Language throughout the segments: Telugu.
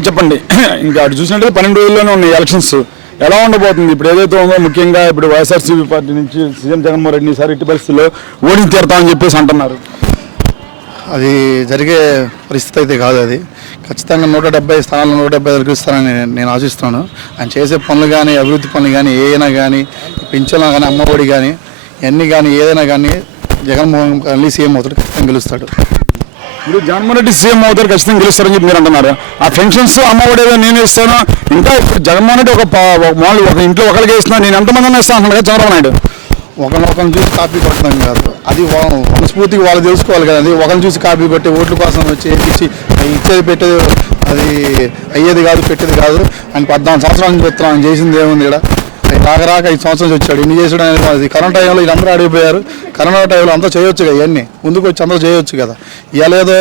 చెప్పండి. ఇంకా అటు చూసినట్టు 12 రోజుల్లోనే ఉన్నాయి ఎలక్షన్స్. ఎలా ఉండబోతుంది ఇప్పుడు ఏదైతే ఉందో? ముఖ్యంగా ఇప్పుడు వైఎస్ఆర్సీపీ పార్టీ నుంచి సీఎం జగన్మోహన్ రెడ్డి ఈసారి ఇటు పరిస్థితుల్లో ఓడించి తీరుతామని చెప్పేసి అంటున్నారు. అది జరిగే పరిస్థితి అయితే కాదు. అది ఖచ్చితంగా 170 స్థానాలు 170 గెలుస్తానని నేను ఆశిస్తున్నాను. ఆయన చేసే పనులు కానీ, అభివృద్ధి పనులు కానీ, ఏదైనా కానీ, పింఛన్లు కానీ, అమ్మఒడి కానీ, ఇవన్నీ కానీ, ఏదైనా కానీ జగన్మోహన్ రెడ్డి సీఎం అవుతాడు, ఖచ్చితంగా గెలుస్తాడు. ఇప్పుడు జగన్మోహన్ రెడ్డి సీఎం అవుతారు, ఖచ్చితంగా గెలుస్తారని చెప్పి మీరు అంటున్నారు. ఆ పెన్షన్స్ అమ్మఒడి ఏదో నేను ఇస్తాను, ఇంకా ఇప్పుడు జగన్మోహన్ రెడ్డి ఒక ఇంట్లో ఒకరికి ఇస్తున్నాను, నేను ఎంతమంది ఇస్తాను అంటున్నాడు కదా చంద్రబాబు నాయుడు. ఒకరిని చూసి కాపీ కొట్టడం కాదు, అది మనస్ఫూర్తిగా వాళ్ళు తెలుసుకోవాలి కదా. అది ఒకరిని చూసి కాపీ కొట్టి ఓట్ల కోసం వచ్చి ఇచ్చి ఇచ్చేది పెట్టేది అది అయ్యేది కాదు, పెట్టేది కాదు. ఆయన 14 సంవత్సరాల నుంచి చెప్తున్నాం, ఆయన చేసింది ఏముంది ఇక్కడ. రాక 5 సంవత్సరాలు వచ్చాడు, ఇన్ని చేసాడు. అది కరోనా టైంలో వీళ్ళందరూ అడిగిపోయారు. కరోనా టైంలో అంతా చేయొచ్చు కదా, ఇవన్నీ ముందుకు వచ్చి అందరూ చేయొచ్చు కదా. ఇవాళ ఏదో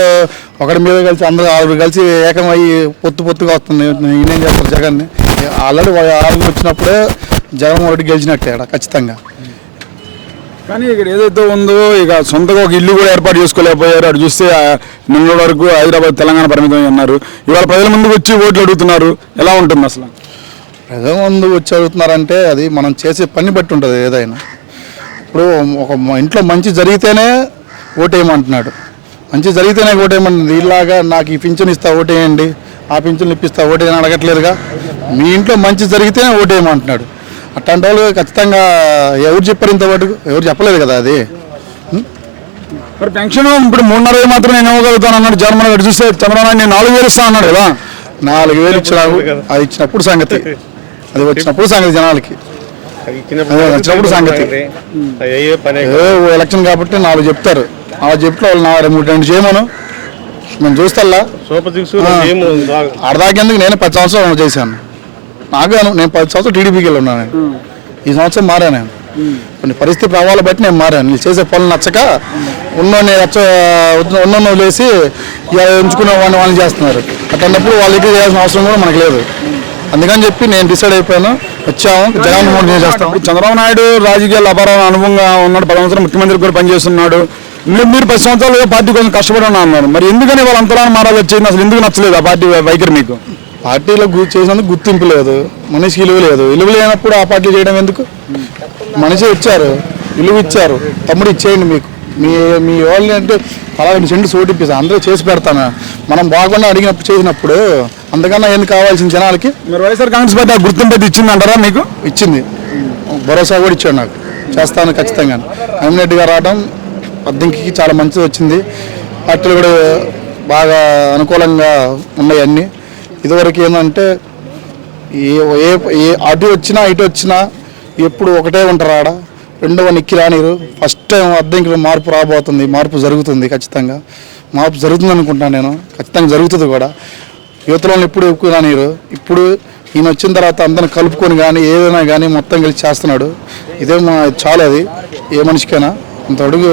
ఒకటి మీద కలిసి అందరూ 6 కలిసి ఏకమయ్యి పొత్తుగా వస్తుంది. ఈయనేం చేస్తారు జగన్ని? ఆల్రెడీ 6 వచ్చినప్పుడే జగన్మోహన్ రెడ్డి గెలిచినట్టే ఇక్కడ ఖచ్చితంగా. కానీ ఇక్కడ ఏదైతే ఉందో ఇక సొంతగా ఒక ఇల్లు కూడా ఏర్పాటు చేసుకోలేకపోయారు. అటు చూస్తే నిన్న వరకు హైదరాబాద్ తెలంగాణ పరిమితం అన్నారు. ఇవాళ ప్రజల ముందుకు వచ్చి ఓట్లు అడుగుతున్నారు. ఎలా ఉంటుంది అసలు? ప్రజల ముందు వచ్చి అడుగుతున్నారంటే అది మనం చేసే పని బట్టి ఉంటుంది. ఏదైనా ఇప్పుడు ఒక ఇంట్లో మంచి జరిగితేనే ఓటేయమంటున్నాడు, మంచి జరిగితేనే ఓటేయమంటుంది. ఇలాగా నాకు ఈ పింఛన్ ఇస్తా ఓటేయండి, ఆ పింఛన్లు ఇప్పిస్తా ఓటేయని అడగట్లేదుగా. మీ ఇంట్లో మంచి జరిగితేనే ఓటేయమంటున్నాడు. అట్లాంటి వాళ్ళు ఖచ్చితంగా ఎవరు చెప్పారు? ఇంతవరకు ఎవరు చెప్పలేదు కదా. అది మరి పెన్షన్ ఇప్పుడు 3.5 మాత్రం నేను ఇవ్వగలుగుతాను అన్నాడు జగన్మోహన్ రెడ్డి. చూస్తే చంద్రబాబు నాయుడు నేను 4,000 ఇస్తాను అన్నాడు కదా. 4,000 ఇచ్చినా అది ఇచ్చినప్పుడు సంగతి, అది వచ్చినప్పుడు సంగతి, జనాలకి వచ్చినప్పుడు సంగతి. ఎలక్షన్ కాబట్టి 4 చెప్తారు. అలా చెప్తే వాళ్ళు 3 చేయమను, మేము చూస్తల్లా. అర్ధాకెందుకు నేను 10 సంవత్సరాలు చేశాను. నేను 10 సంవత్సరాలు టీడీపీకి వెళ్ళి ఉన్నాను. ఈ సంవత్సరం మారాను. నేను కొన్ని పరిస్థితి ప్రభావాలు బట్టి నేను మారాను. నేను చేసే పనులు నచ్చక ఉన్నోళ్ళు వదిలేసి ఎంచుకునే వాళ్ళని చేస్తున్నారు. అట్లాంటప్పుడు వాళ్ళ దగ్గర చేయాల్సిన అవసరం కూడా మనకు లేదు. అందుకని చెప్పి నేను డిసైడ్ అయిపోయాను, వచ్చాము జగన్మోహన్ రెడ్డి చేస్తాను. చంద్రబాబు నాయుడు రాజకీయాలు అపారమైన అనుభవంగా ఉన్నాడు, 10 సంవత్సరాలు ముఖ్యమంత్రి కూడా పనిచేస్తున్నాడు. మీరు 10 సంవత్సరాలుగా పార్టీ కోసం కష్టపడి ఉన్నారు. మరి ఎందుకని వాళ్ళు అంతలా మారాలి వచ్చింది? అసలు ఎందుకు నచ్చలేదు ఆ పార్టీ వైఖరి మీకు? పార్టీలో చేసినందుకు గుర్తింపు లేదు, మనిషికి విలువ లేదు. విలువ లేనప్పుడు ఆ పార్టీ చేయడం ఎందుకు? మనిషి ఇచ్చారు, విలువ ఇచ్చారు, తమ్ముడు ఇచ్చేయండి, మీకు మీ వాళ్ళని అంటే 2 సెంట్లు సోటిప్పిస్తాను, అందరూ చేసి పెడతాను. మనం బాగున్నా అడిగినప్పుడు చేసినప్పుడు అంతకన్నా ఎందుకు కావాల్సిన జనాలకి? మీరు వైఎస్ఆర్ కాంగ్రెస్ పార్టీ ఆ గుర్తింపు అయితే ఇచ్చింది అంటారా? మీకు ఇచ్చింది, భరోసా కూడా ఇచ్చాడు. నాకు చేస్తాను ఖచ్చితంగా. అమినెడ్డి గారు రావడం పద్దెంకి చాలా మంచిది వచ్చింది. పార్టీలు కూడా బాగా అనుకూలంగా ఉన్నాయి అన్నీ. ఇదివరకు ఏంటంటే అటు వచ్చినా ఇటు వచ్చినా ఎప్పుడు ఒకటే ఉంటారు. ఆడ రెండవ నిక్కి రానిరు. ఫస్ట్ టైం అద్దెంకి మార్పు రాబోతుంది, మార్పు జరుగుతుంది, ఖచ్చితంగా మార్పు జరుగుతుంది అనుకుంటున్నాను నేను. ఖచ్చితంగా జరుగుతుంది కూడా. యువతలో ఎప్పుడు ఎక్కువ రానిరు. ఇప్పుడు ఈయన వచ్చిన తర్వాత అందరిని కలుపుకొని కానీ ఏదైనా కానీ మొత్తం కలిసి చేస్తున్నాడు. ఇదే చాలా, అది ఏ మనిషికైనా అంత అడుగు